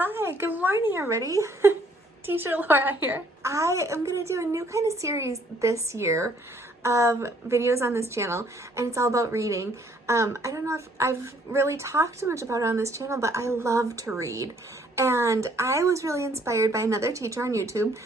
Hi, good morning everybody. Teacher Laura here. I am going to do a new kind of series this year of videos on this channel, and it's all about reading. I don't know if I've really talked too much about it on this channel, but I love to read. And I was really inspired by another teacher on YouTube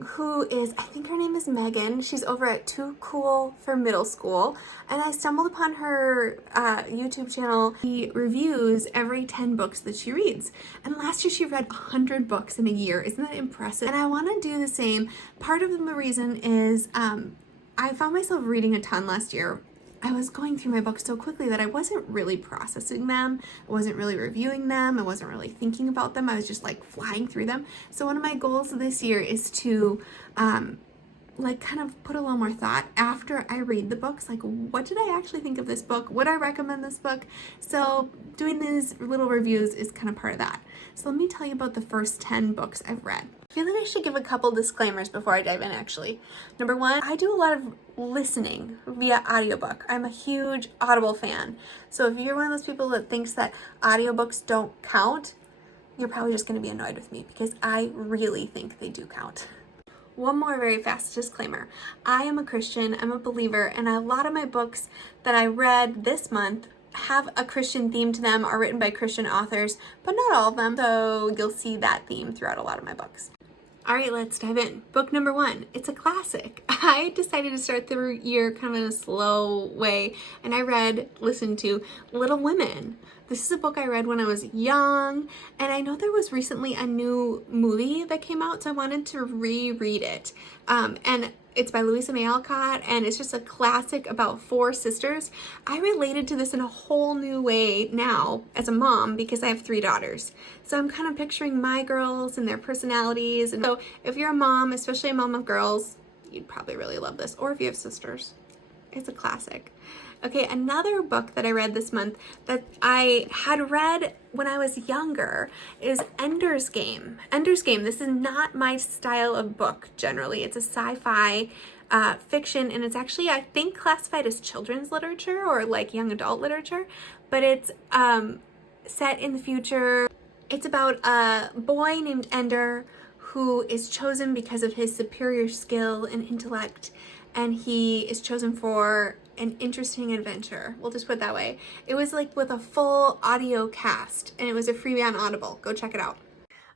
who is, I think her name is Megan. She's over at Too Cool for Middle School, and I stumbled upon her YouTube channel. She reviews every 10 books that she reads, and last year she read 100 books in a year. Isn't that impressive? And I want to do the same. Part of the reason is I found myself reading a ton last year. I was going through my books so quickly that I wasn't really processing them. I wasn't really reviewing them. I wasn't really thinking about them. I was just like flying through them. So one of my goals this year is to kind of put a little more thought after I read the books. Like, what did I actually think of this book? Would I recommend this book? So doing these little reviews is kind of part of that. So let me tell you about the first 10 books I've read. I feel like I should give a couple disclaimers before I dive in actually. Number one, I do a lot of listening via audiobook. I'm a huge Audible fan. So if you're one of those people that thinks that audiobooks don't count, you're probably just going to be annoyed with me because I really think they do count. One more very fast disclaimer. I am a Christian, I'm a believer, and a lot of my books that I read this month have a Christian theme to them, are written by Christian authors, but not all of them, so you'll see that theme throughout a lot of my books. All right, let's dive in. Book number one, it's a classic. I decided to start the year kind of in a slow way, and I listened to Little Women. This is a book I read when I was young, and I know there was recently a new movie that came out, so I wanted to reread it. And it's by Louisa May Alcott, and it's just a classic about 4 sisters. I related to this in a whole new way now as a mom because I have 3 daughters. So I'm kind of picturing my girls and their personalities. And so if you're a mom, especially a mom of girls, you'd probably really love this. Or if you have sisters, it's a classic. Okay, another book that I read this month that I had read when I was younger is Ender's Game. Ender's Game, this is not my style of book generally. It's a sci-fi fiction, and it's actually, I think, classified as children's literature or like young adult literature, but it's set in the future. It's about a boy named Ender who is chosen because of his superior skill and intellect, and he is chosen for an interesting adventure. We'll just put it that way. It was like with a full audio cast, and it was a freebie on Audible. Go check it out.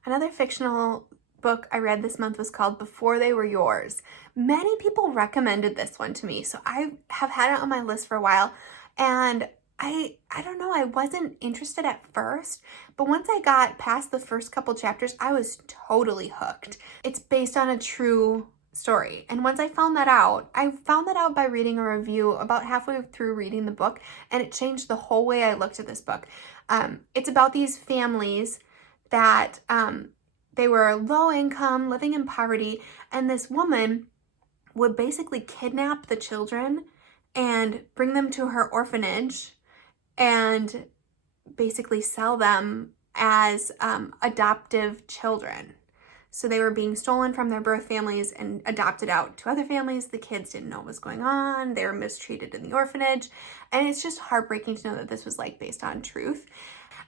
Another fictional book I read this month was called Before They Were Yours. Many people recommended this one to me, so I have had it on my list for a while, and I don't know, I wasn't interested at first, but once I got past the first couple chapters, I was totally hooked. It's based on a true story. And once I found that out by reading a review about halfway through reading the book, and it changed the whole way I looked at this book. It's about these families that they were low income, living in poverty, and this woman would basically kidnap the children and bring them to her orphanage and basically sell them as adoptive children. So they were being stolen from their birth families and adopted out to other families. The kids didn't know what was going on. They were mistreated in the orphanage. And it's just heartbreaking to know that this was like based on truth.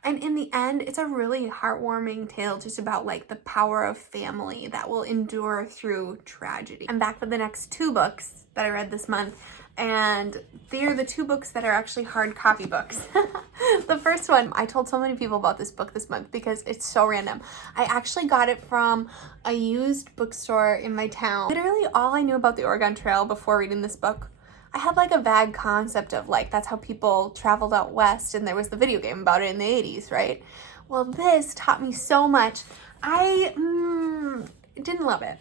And in the end, it's a really heartwarming tale just about like the power of family that will endure through tragedy. I'm back for the next 2 books that I read this month, and they are the 2 books that are actually hard copy books. The first one, I told so many people about this book this month because it's so random. I actually got it from a used bookstore in my town. Literally all I knew about the Oregon Trail before reading this book, I had like a vague concept of like, that's how people traveled out west, and there was the video game about it in the 80s, right? Well, this taught me so much. I didn't love it.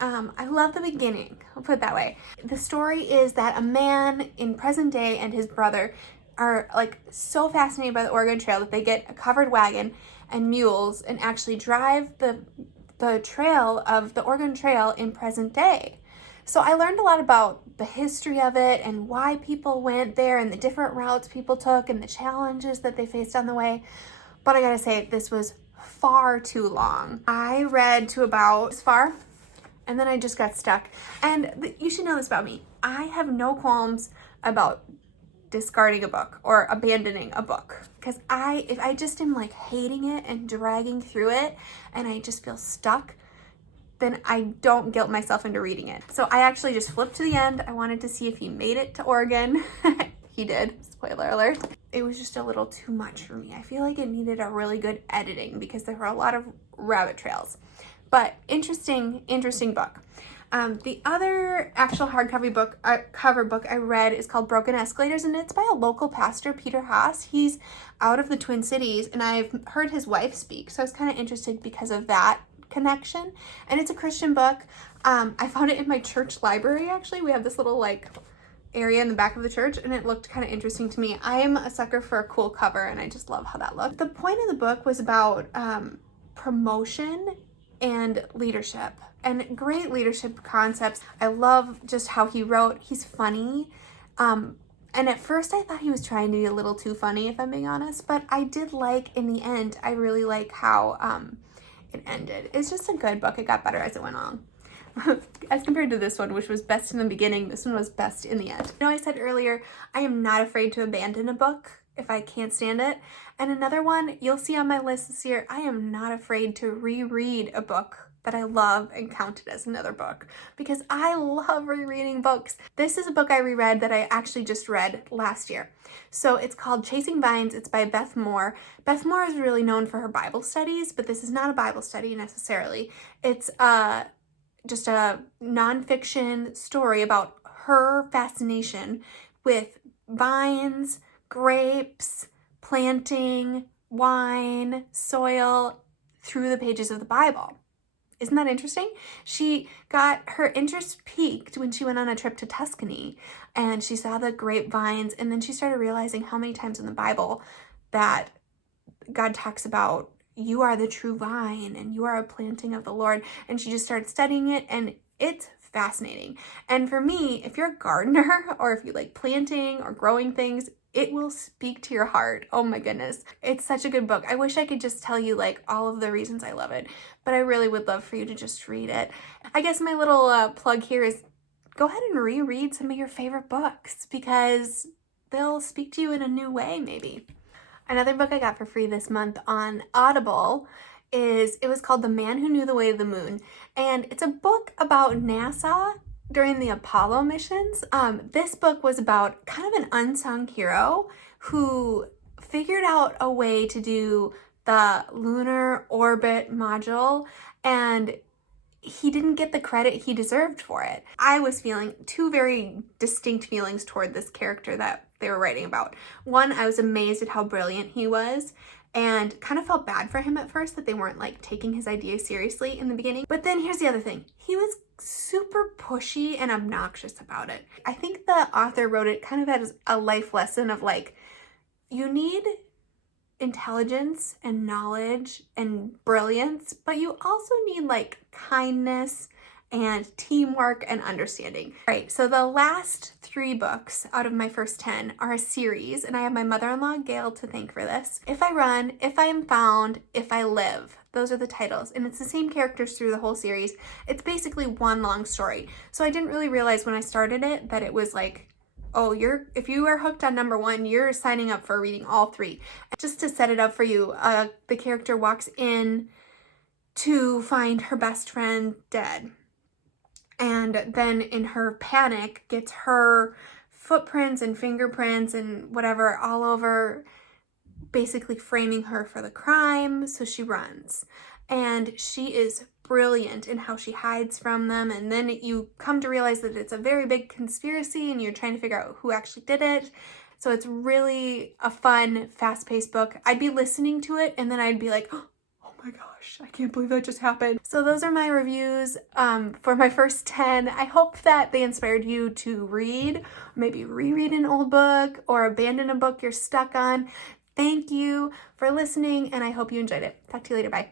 I love the beginning, I'll put it that way. The story is that a man in present day and his brother are like so fascinated by the Oregon Trail that they get a covered wagon and mules and actually drive the trail of the Oregon Trail in present day. So I learned a lot about the history of it and why people went there and the different routes people took and the challenges that they faced on the way. But I gotta say, this was far too long. I read to about this far, and then I just got stuck. And you should know this about me. I have no qualms about discarding a book or abandoning a book. Because if I just am like hating it and dragging through it and I just feel stuck, then I don't guilt myself into reading it. So I actually just flipped to the end. I wanted to see if he made it to Oregon. He did, spoiler alert. It was just a little too much for me. I feel like it needed a really good editing because there were a lot of rabbit trails. But interesting book. The other actual cover book I read is called Broken Escalators, and it's by a local pastor, Peter Haas. He's out of the Twin Cities, and I've heard his wife speak, so I was kind of interested because of that connection. And it's a Christian book. I found it in my church library, actually. We have this little like area in the back of the church, and it looked kind of interesting to me. I'm a sucker for a cool cover, and I just love how that looked. The point of the book was about promotion and leadership, and great leadership concepts. I love just how he wrote. He's funny. And at first I thought he was trying to be a little too funny, if I'm being honest, but I did like, in the end, I really like how it ended. It's just a good book. It got better as it went on. As compared to this one, which was best in the beginning, this one was best in the end. You know, I said earlier, I am not afraid to abandon a book if I can't stand it. And another one you'll see on my list this year, I am not afraid to reread a book that I love and count it as another book, because I love rereading books. This is a book I reread that I actually just read last year. So it's called Chasing Vines. It's by Beth Moore. Beth Moore is really known for her Bible studies, but this is not a Bible study necessarily. It's just a nonfiction story about her fascination with vines, grapes, planting, wine, soil through the pages of the Bible. Isn't that interesting? She got her interest peaked when she went on a trip to Tuscany and she saw the grapevines, and then she started realizing how many times in the Bible that God talks about you are the true vine and you are a planting of the Lord. And she just started studying it, and it's fascinating. And for me, if you're a gardener or if you like planting or growing things, it will speak to your heart. Oh my goodness. It's such a good book. I wish I could just tell you like all of the reasons I love it, but I really would love for you to just read it. I guess my little plug here is go ahead and reread some of your favorite books, because they'll speak to you in a new way maybe. Another book I got for free this month on Audible it was called The Man Who Knew the Way to the Moon. And it's a book about NASA during the Apollo missions. This book was about kind of an unsung hero who figured out a way to do the lunar orbit module, and he didn't get the credit he deserved for it. I was feeling two very distinct feelings toward this character that they were writing about. One, I was amazed at how brilliant he was, and kind of felt bad for him at first that they weren't like taking his ideas seriously in the beginning. But then here's the other thing. He was super pushy and obnoxious about it. I think the author wrote it kind of as a life lesson of like, you need intelligence and knowledge and brilliance, but you also need like kindness and teamwork and understanding. All right, so the last 3 books out of my first 10 are a series, and I have my mother-in-law Gail to thank for this. If I Run, If I Am Found, If I Live. Those are the titles, and it's the same characters through the whole series. It's basically one long story. So I didn't really realize when I started it that it was like, oh, if you are hooked on number 1, you're signing up for reading all 3. Just to set it up for you, the character walks in to find her best friend dead. And then in her panic gets her footprints and fingerprints and whatever all over, basically framing her for the crime. So she runs, and she is brilliant in how she hides from them. And then you come to realize that it's a very big conspiracy and you're trying to figure out who actually did it. So it's really a fun, fast-paced book. I'd be listening to it and then I'd be like, oh my gosh, I can't believe that just happened. So those are my reviews for my first 10. I hope that they inspired you to read, maybe reread an old book or abandon a book you're stuck on. Thank you for listening, and I hope you enjoyed it. Talk to you later. Bye.